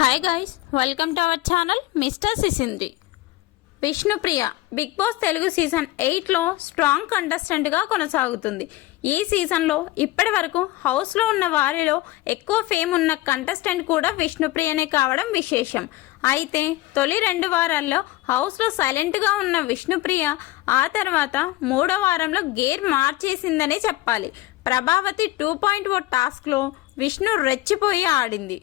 Hi guys, welcome to our channel mister Sisindri. Vishnupriya Bigg Boss Telugu season 8లో strong కంటెస్టెంట్గా కొనసాగుతుంది. ఈ సీజన్లో ఇప్పటి వరకు హౌస్లో ఉన్న వారిలో ఎక్కువ ఫేమ్ ఉన్న కంటెస్టెంట్ కూడా విష్ణుప్రియనే కావడం విశేషం. అయితే తొలి 2 వారాల్లో హౌస్లో సైలెంట్గా ఉన్న విష్ణుప్రియ ఆ తర్వాత 3వ వారంలో గేర్ మార్చేసిందనే చెప్పాలి. ప్రభావతి 2.0 టాస్క్లో విష్ణు రెచ్చిపోయి ఆడింది.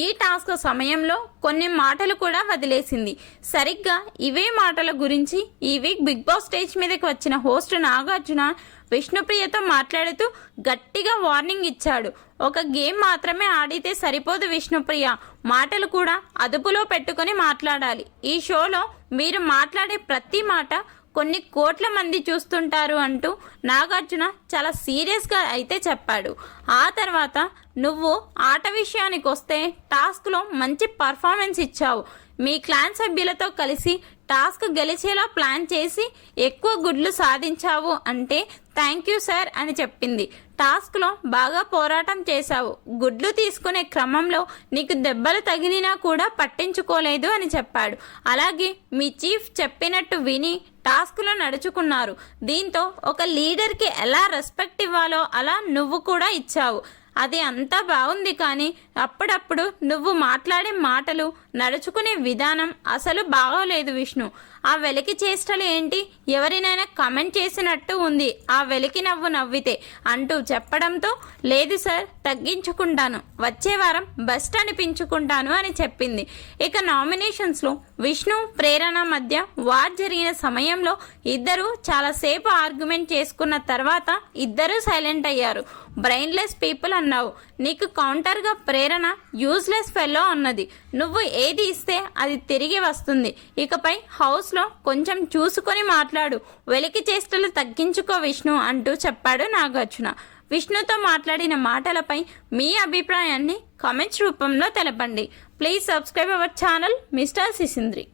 ఈ టాస్క్ సమయంలో కొన్ని మాటలు కూడా వదిలేసింది. సరిగ్గా ఇవే మాటల గురించి ఈ వీక్ బిగ్ బాస్ స్టేజ్ మీదకి వచ్చిన హోస్ట్ నాగార్జున విష్ణుప్రియతో మాట్లాడుతూ గట్టిగా వార్నింగ్ ఇచ్చాడు. ఒక గేమ్ మాత్రమే ఆడితే సరిపోదు విష్ణుప్రియ, మాటలు కూడా అదుపులో పెట్టుకొని మాట్లాడాలి. ఈ షోలో మీరు మాట్లాడే ప్రతి మాట కొన్ని కోట్ల మంది చూస్తుంటారు అంటూ నాగార్జున చాలా సీరియస్గా అయితే చెప్పాడు. ఆ తర్వాత నువ్వు ఆట విషయానికి వస్తే టాస్క్లో మంచి పర్ఫార్మెన్స్ ఇచ్చావు. మీ క్లాన్ సభ్యులతో కలిసి టాస్క్ గెలిచేలా ప్లాన్ చేసి ఎక్కువ గుడ్లు సాధించావు అంటే థ్యాంక్ యూ సార్ అని చెప్పింది. టాస్క్లో బాగా పోరాటం చేశావు. గుడ్లు తీసుకునే క్రమంలో నీకు దెబ్బలు తగిలినా కూడా పట్టించుకోలేదు అని చెప్పాడు. అలాగే మీ చీఫ్ చెప్పినట్టు విని టాస్క్లో నడుచుకున్నారు. దీంతో ఒక లీడర్కి ఎలా రెస్పెక్ట్ ఇవ్వాలో అలా నువ్వు కూడా ఇచ్చావు. అది అంతా బాగుంది, కానీ అప్పుడప్పుడు నువ్వు మాట్లాడే మాటలు, నడుచుకునే విధానం అసలు బాగోలేదు విష్ణు. ఆ వెలికి చేష్టలు ఏంటి, ఎవరినైనా కమెంట్ చేసినట్టు ఉంది ఆ వెలికి నవ్వు నవ్వితే అంటూ చెప్పడంతో లేదు సార్ తగ్గించుకుంటాను, వచ్చే వారం బెస్ట్ అనిపించుకుంటాను అని చెప్పింది. ఇక నామినేషన్స్లో విష్ణు ప్రేరణ మధ్య వార్ జరిగిన సమయంలో ఇద్దరు చాలాసేపు ఆర్గ్యుమెంట్ చేసుకున్న తర్వాత ఇద్దరూ సైలెంట్ అయ్యారు. బ్రెయిన్లెస్ పీపుల్ అన్నావు, నీకు కౌంటర్గా ప్రేరణ యూజ్లెస్ ఫెల్లో అన్నది. నువ్వు ఏది ఇస్తే అది తిరిగి వస్తుంది. ఇకపై హౌస్లో కొంచెం చూసుకొని మాట్లాడు, వెలికి చేష్టలు తగ్గించుకో విష్ణు అంటూ చెప్పాడు నాగార్జున. విష్ణుతో మాట్లాడిన మాటలపై మీ అభిప్రాయాన్ని కామెంట్స్ రూపంలో తెలపండి. Please subscribe our channel mister సిసింద్రి.